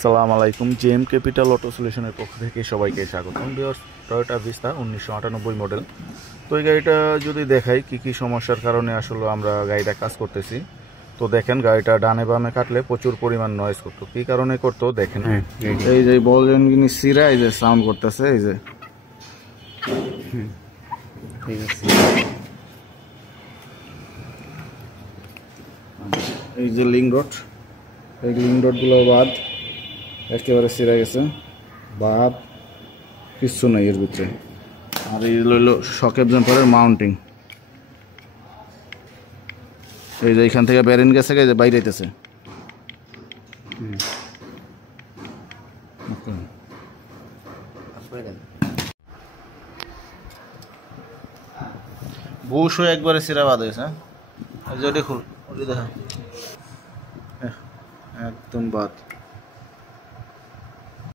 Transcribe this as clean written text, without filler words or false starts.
আসসালামু আলাইকুম। JM capital auto সলিউশনের পক্ষ থেকে সবাইকে স্বাগতম। Toyota vista 1998 model. তো এই গাড়িটা যদি দেখাই কি কি সমস্যার কারণে আসলে আমরা গাড়িটা কাজ করতেছি, তো দেখেন গাড়িটা ডানে বামে কাটলে প্রচুর পরিমাণ নয়েজ করতো। কি কারণে করতো দেখেন, এই যে বল জয়েন্টগুলি সিরা এই যে সাউন্ড করতেছে, এই যে ঠিক আছে, এই যে লিঙ্ক রড, এই লিঙ্ক রডগুলো বাদ একেবারে সিরা গেছে, বাদ কিচ্ছু নেই এর ভিতরে। আর এই হলো শক অ্যাবজর্বারের মাউন্টিং, এই যে এখান থেকে ব্যারেন গেছে, এই যে বাইরে আইতেছে। বুশ হয়ে একবারে সিরা বাদ হয়েছে। দেখুন ওটি দেখা একদম বাদ।